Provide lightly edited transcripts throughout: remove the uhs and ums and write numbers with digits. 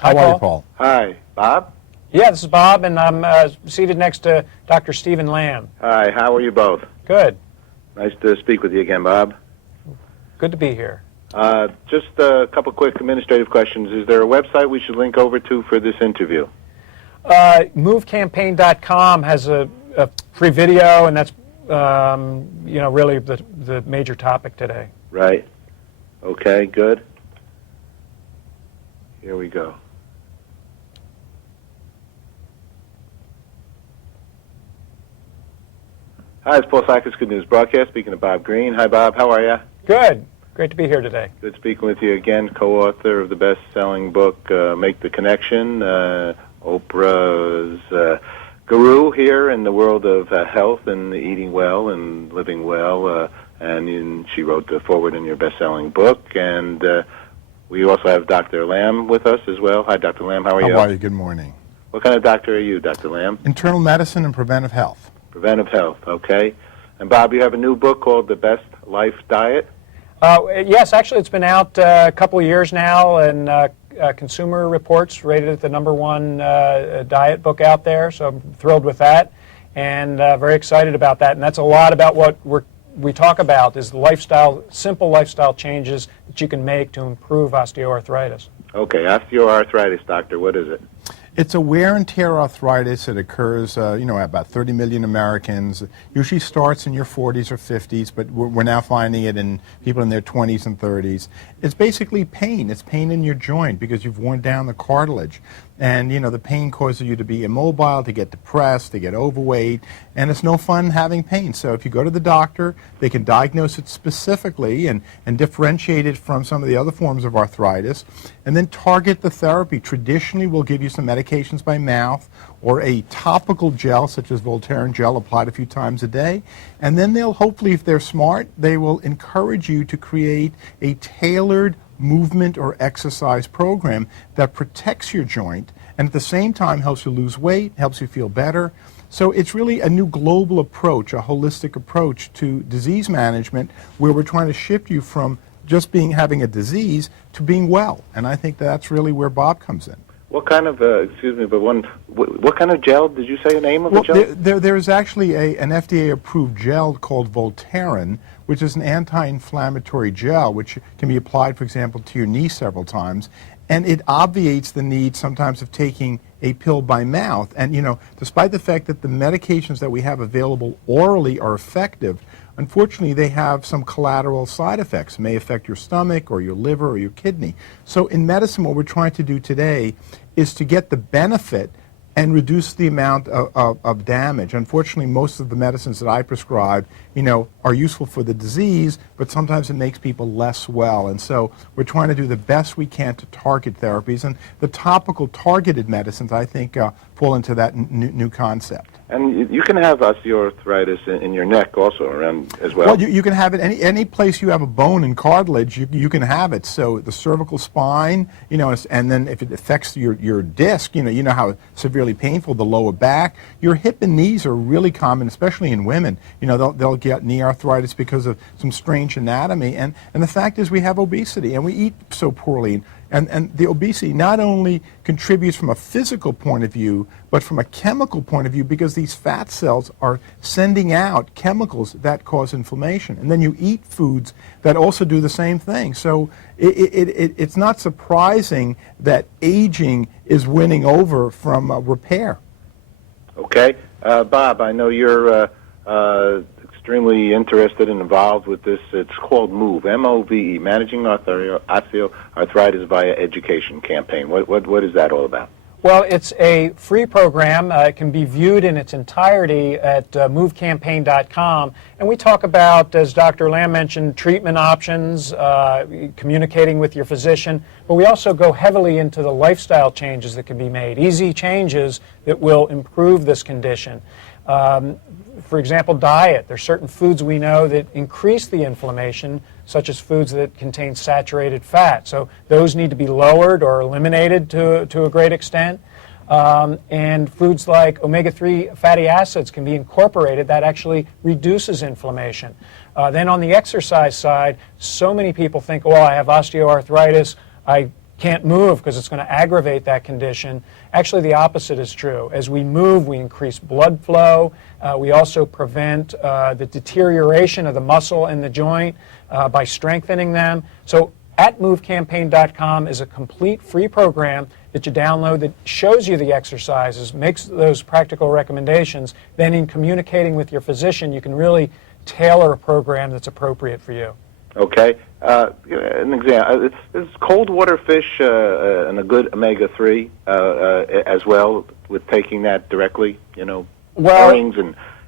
How are you, Paul? Hi, Bob? Yeah, this is Bob, and I'm seated next to Dr. Stephen Lamm. Hi, how are you both? Good. Nice to speak with you again, Bob. Good to be here. Just a couple quick administrative questions. Is there a website we should link over to for this interview? MoveCampaign.com has a free video, and that's really the major topic today. Right. Okay, good. Here we go. Hi, it's Paul Sackers, Good News Broadcast, speaking to Bob Greene. Hi, Bob. How are you? Good. Great to be here today. Good speaking with you again, co-author of the best-selling book, Make the Connection, Oprah's guru here in the world of health and eating well and living well, and she wrote the foreword in your best-selling book, and we also have Dr. Lamm with us as well. Hi, Dr. Lamm. How are you? How are you? Good morning. What kind of doctor are you, Dr. Lamm? Internal medicine and preventive health. Preventive health, okay. And, Bob, you have a new book called The Best Life Diet? Yes, actually, it's been out a couple of years now, and Consumer Reports rated it the #1 diet book out there, so I'm thrilled with that, and very excited about that. And that's a lot about what we talk about is the simple lifestyle changes that you can make to improve osteoarthritis. Okay, osteoarthritis, doctor, what is it? It's a wear and tear arthritis that occurs, about 30 million Americans. Usually starts in your 40s or 50s, but we're now finding it in people in their 20s and 30s. It's basically pain. It's pain in your joint because you've worn down the cartilage. And, the pain causes you to be immobile, to get depressed, to get overweight, and it's no fun having pain. So if you go to the doctor, they can diagnose it specifically and differentiate it from some of the other forms of arthritis, and then target the therapy. Traditionally, we'll give you some medications by mouth or a topical gel, such as Voltaren gel, applied a few times a day, and then they'll hopefully, if they're smart, they will encourage you to create a tailored movement or exercise program that protects your joint and at the same time helps you lose weight, helps you feel better. So it's really a new global approach, a holistic approach to disease management where we're trying to shift you from just having a disease to being well. And I think that's really where Bob comes in. What kind of, what kind of gel did you say the name of the gel? There's actually an FDA-approved gel called Voltaren, which is an anti-inflammatory gel, which can be applied, for example, to your knee several times. And it obviates the need sometimes of taking a pill by mouth. And, despite the fact that the medications that we have available orally are effective, unfortunately, they have some collateral side effects. It may affect your stomach or your liver or your kidney. So in medicine, what we're trying to do today is to get the benefit and reduce the amount of damage. Unfortunately, most of the medicines that I prescribe, are useful for the disease, but sometimes it makes people less well. And so we're trying to do the best we can to target therapies. And the topical targeted medicines, I think, fall into that new concept. And you can have osteoarthritis in your neck also around as well? Well, you can have it any place you have a bone and cartilage, you can have it. So the cervical spine, and then if it affects your disc, you know how severely painful, the lower back. Your hip and knees are really common, especially in women. They'll get knee arthritis because of some strange anatomy. And the fact is we have obesity and we eat so poorly. And the obesity not only contributes from a physical point of view, but from a chemical point of view, because these fat cells are sending out chemicals that cause inflammation. And then you eat foods that also do the same thing. So it's not surprising that aging is winning over from repair. Okay. Bob, I know you're extremely interested and involved with this. It's called MOVE, M-O-V-E, Managing Osteoarthritis Via Education campaign. What is that all about? Well, it's a free program. It can be viewed in its entirety at movecampaign.com. And we talk about, as Dr. Lamm mentioned, treatment options, communicating with your physician. But we also go heavily into the lifestyle changes that can be made, easy changes that will improve this condition. For example, diet. There are certain foods we know that increase the inflammation, such as foods that contain saturated fat. So those need to be lowered or eliminated to a great extent. And foods like omega-3 fatty acids can be incorporated. That actually reduces inflammation. Then on the exercise side, so many people think, well, I have osteoarthritis. I can't move because it's going to aggravate that condition. Actually, the opposite is true. As we move, we increase blood flow. We also prevent the deterioration of the muscle and the joint by strengthening them. So at movecampaign.com is a complete free program that you download that shows you the exercises, makes those practical recommendations. Then in communicating with your physician, you can really tailor a program that's appropriate for you. Okay. An example, is cold water fish and a good omega-3 as well with taking that directly, herrings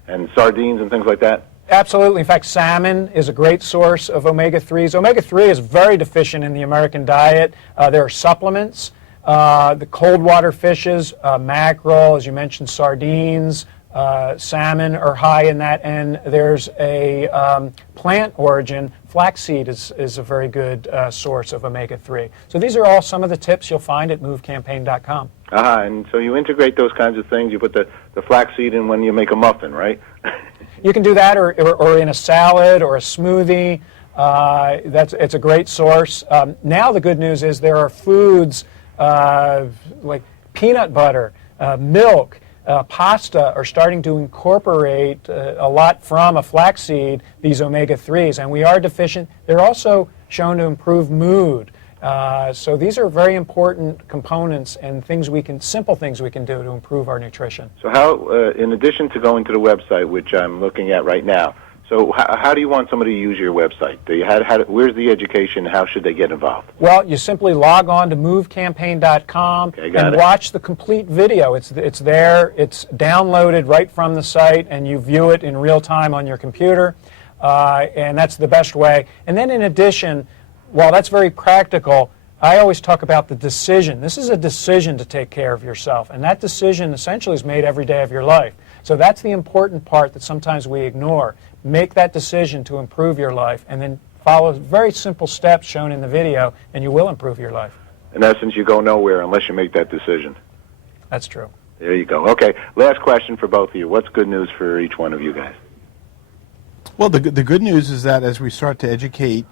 and sardines and things like that? Absolutely. In fact, salmon is a great source of omega-3s. Omega-3 is very deficient in the American diet. There are supplements. The cold water fishes, mackerel, as you mentioned, sardines, salmon are high in that, and there's a plant origin. Flaxseed is a very good source of omega-3. So these are all some of the tips you'll find at movecampaign.com. And so you integrate those kinds of things. You put the flaxseed in when you make a muffin, right? You can do that or in a salad or a smoothie. It's a great source. Now the good news is there are foods like peanut butter, milk, pasta are starting to incorporate a lot from a flaxseed, these omega-3s, and we are deficient. They're also shown to improve mood. So these are very important components and simple things we can do to improve our nutrition. So how, in addition to going to the website, which I'm looking at right now, so how do you want somebody to use your website? Where's the education? How should they get involved? Well, you simply log on to movecampaign.com and watch the complete video. It's there. It's downloaded right from the site, and you view it in real time on your computer, and that's the best way. And then in addition, while that's very practical, I always talk about the decision. This is a decision to take care of yourself, and that decision essentially is made every day of your life. So that's the important part that sometimes we ignore. Make that decision to improve your life, and then follow very simple steps shown in the video, and you will improve your life. In essence, you go nowhere unless you make that decision. That's true. There you go. Okay, last question for both of you. What's good news for each one of you guys? Well, the good news is that as we start to educate,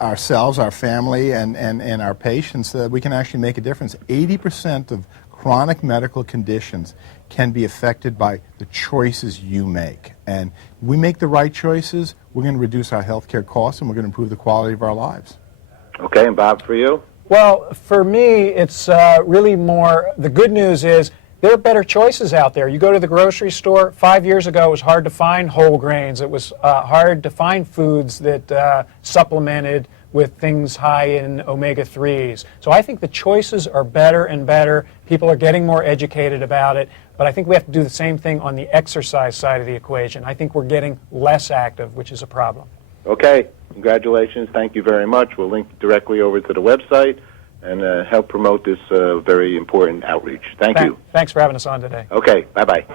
ourselves, our family, and our patients, that we can actually make a difference. 80% of chronic medical conditions can be affected by the choices you make. And we make the right choices, we're going to reduce our health care costs, and we're going to improve the quality of our lives. Okay, and Bob, for you? Well, for me, it's really more, the good news is there are better choices out there. You go to the grocery store, 5 years ago it was hard to find whole grains. It was hard to find foods that supplemented with things high in omega-3s. So I think the choices are better and better. People are getting more educated about it, but I think we have to do the same thing on the exercise side of the equation. I think we're getting less active, which is a problem. Okay, congratulations. Thank you very much. We'll link directly over to the website and help promote this very important outreach. Thank you. Thanks for having us on today. Okay, bye-bye.